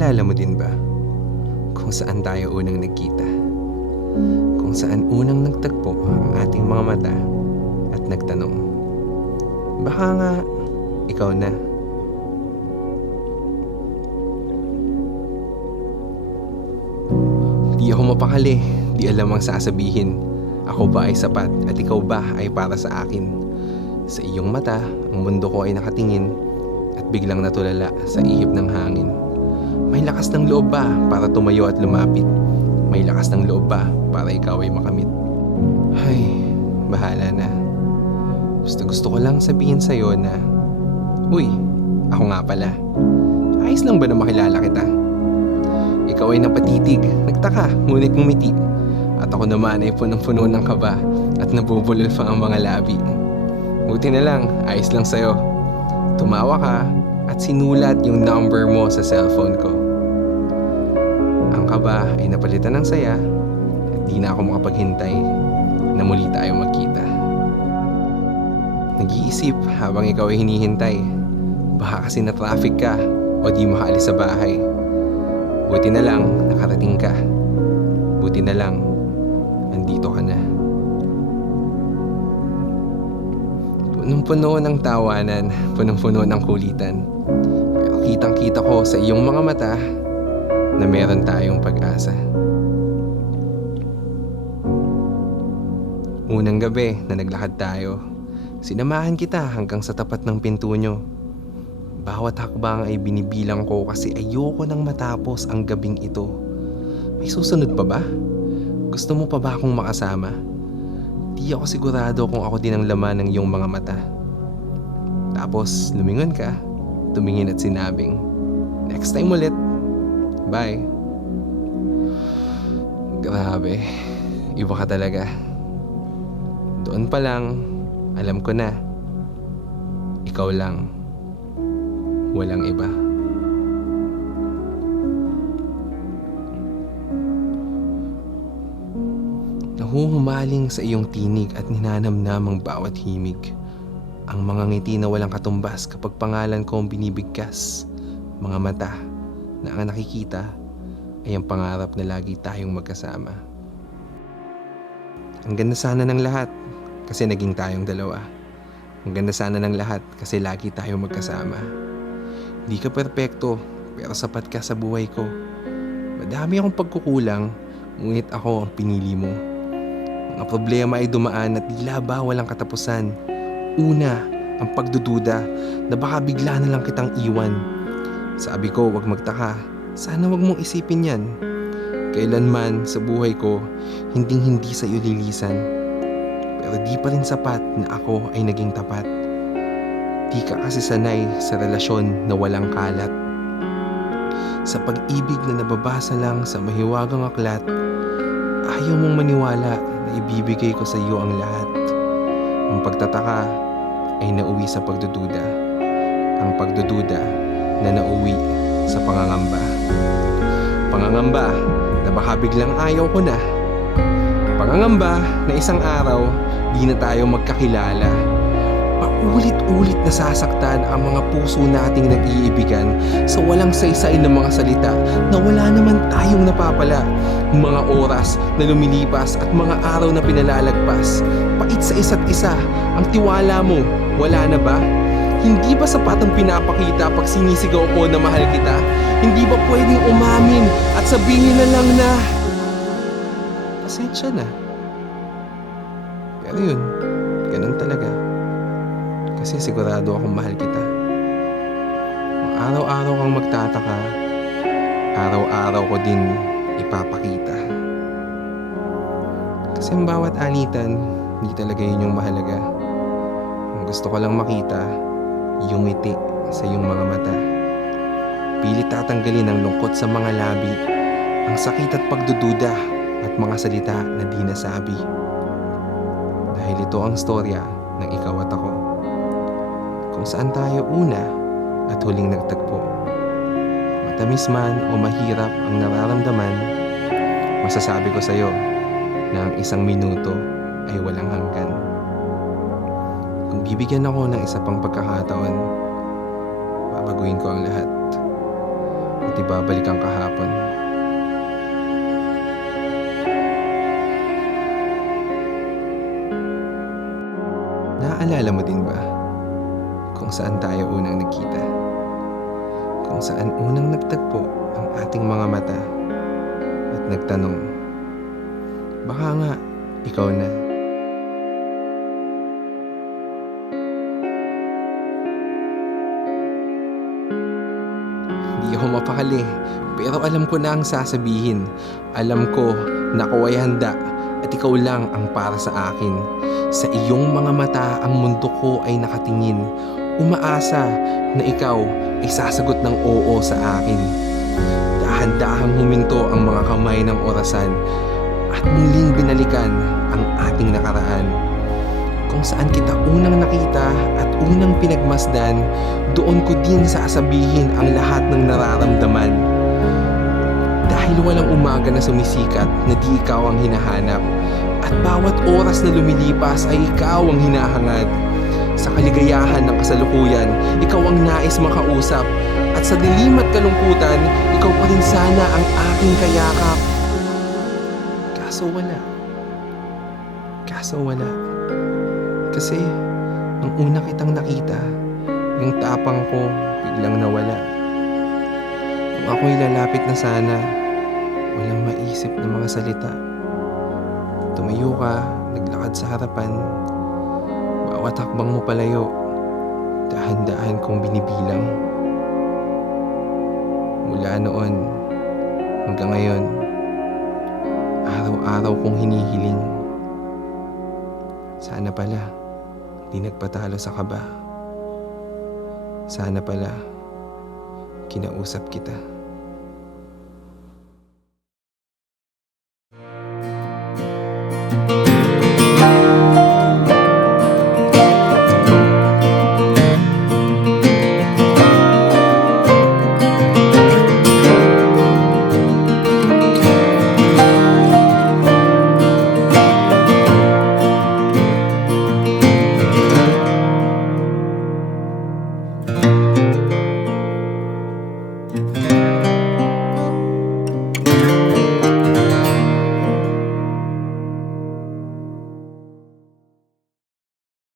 Naalala mo din ba kung saan tayo unang nagkita? Kung saan unang nagtagpo ang ating mga mata at nagtanong, baka nga ikaw na. Di ako mapakali, di alam ang sasabihin. Ako ba ay sapat at ikaw ba ay para sa akin? Sa iyong mata, ang mundo ko ay nakatingin at biglang natulala sa ihip ng hangin. May lakas ng loob ba para tumayo at lumapit? May lakas ng loob ba para ikaw ay makamit? Ay, bahala na. Gusto ko lang sabihin sa'yo na, uy, ako nga pala. Ayos lang ba na makilala kita? Ikaw ay napatitig, nagtaka, ngunit ngumiti. At ako naman ay punong-puno ng kaba at nabubulol pa ang mga labi. Buti na lang, ayos lang sa'yo. Tumawa ka at sinulat yung number mo sa cellphone ko. Ang kaba ay napalitan ng saya at di na ako makapaghintay na muli tayo magkita. Nag-iisip habang ikaw ay hinihintay. Baka kasi na traffic ka o di makaalis sa bahay. Buti na lang nakarating ka. Buti na lang nandito ka na. Punong-puno ng tawanan, punong-puno ng kulitan. Pero kitang-kita ko sa iyong mga mata na meron tayong pag-asa. Unang gabi na naglakad tayo, sinamahan kita hanggang sa tapat ng pinto nyo. Bawat hakbang ay binibilang ko kasi ayoko nang matapos ang gabing ito. May susunod pa ba? Gusto mo pa ba akong makasama? Di ako sigurado kung ako din ang laman ng iyong mga mata. Tapos lumingon ka, tumingin at sinabing, next time ulit. Bye. Grabe, iba ka talaga. Doon pa lang, alam ko na, ikaw lang. Walang iba. Nahuhumaling sa iyong tinig at ninanamnam ang bawat himig. Ang mga ngiti na walang katumbas kapag pangalan ko ang binibigkas. Mga mata na ang nakikita ay ang pangarap na lagi tayong magkasama. Ang ganda sana ng lahat kasi naging tayong dalawa. Ang ganda sana ng lahat kasi lagi tayong magkasama. Di ka perpekto pero sapat ka sa buhay ko. Madami akong pagkukulang, ngunit ako ang pinili mo. Mga problema ay dumaan at tila ba walang katapusan. Una, ang pagdududa na baka bigla na lang kitang iwan. Sabi ko, wag magtaka. Sana wag mong isipin yan. Kailanman sa buhay ko, hinding-hindi sa iyo lilisan. Pero di pa rin sapat na ako ay naging tapat. Di ka kasi sanay sa relasyon na walang kalat. Sa pag-ibig na nababasa lang sa mahiwagang aklat, ayaw mong maniwala na ibibigay ko sa iyo ang lahat. Ang pagtataka ay nauwi sa pagdududa. Ang pagdududa na nauwi sa pangangamba. Pangangamba na baka biglang ayaw ko na. Pangangamba na isang araw di na tayo magkakilala. Paulit-ulit nasasaktan ang mga puso nating nag-iibigan sa walang saysay na mga salita na wala naman tayong napapala. Mga oras na lumilipas at mga araw na pinalalagpas. Pait sa isa't isa, ang tiwala mo, wala na ba? Hindi ba sapat ang pinapakita pag sinisigaw ko na mahal kita? Hindi ba pwedeng umamin at sabihin na lang na pasensya na? Pero yun, ganun talaga. Kasi sigurado akong mahal kita. Kung araw-araw kang magtataka, araw-araw ko din ipapakita. Kasi ang bawat anitan, hindi talaga yun yung mahalaga. Ang gusto ko lang makita, yung ngiti sa iyong mga mata. Pilit tatanggalin ang lungkot sa mga labi, ang sakit at pagdududa at mga salita na di nasabi. Dahil ito ang storya ng ikaw at ako. Kung saan tayo una at huling nagtagpo. Matamis man o mahirap ang nararamdaman, masasabi ko sa'yo na ang isang minuto ay walang hanggan. Kung bibigyan ako ng isa pang pagkakataon, babaguhin ko ang lahat. At ibabalik ang kahapon. Naaalala mo din ba kung saan tayo unang nagkita? Kung saan unang nagtagpo ang ating mga mata at nagtanong, baka nga ikaw na. Hindi ako mapakali, pero alam ko na ang sasabihin. Alam ko na ako ay handa at ikaw lang ang para sa akin. Sa iyong mga mata ang mundo ko ay nakatingin. Umaasa na ikaw ay sasagot ng oo sa akin. Dahan-dahang huminto ang mga kamay ng orasan at muling binalikan ang ating nakaraan. Kung saan kita unang nakita at unang pinagmasdan, doon ko din sasabihin ang lahat ng nararamdaman. Dahil walang umaga na sumisikat na di ikaw ang hinahanap, at bawat oras na lumilipas ay ikaw ang hinahangad. Sa kaligayahan ng kasalukuyan, ikaw ang nais makausap, at sa dilim at kalungkutan, ikaw pa rin sana ang aking kayakap. Kaso wala. Kasi nung una kitang nakita, yung tapang ko biglang nawala. Kung ako'y lalapit na sana, walang maisip na mga salita. Tumayo ka, naglakad sa harapan. Bawat hakbang mo palayo, dahan-dahan kong binibilang. Mula noon hanggang ngayon, araw-araw kong hinihiling. Sana pala, di nagpatalo sa kaba. Sana pala, kinausap kita.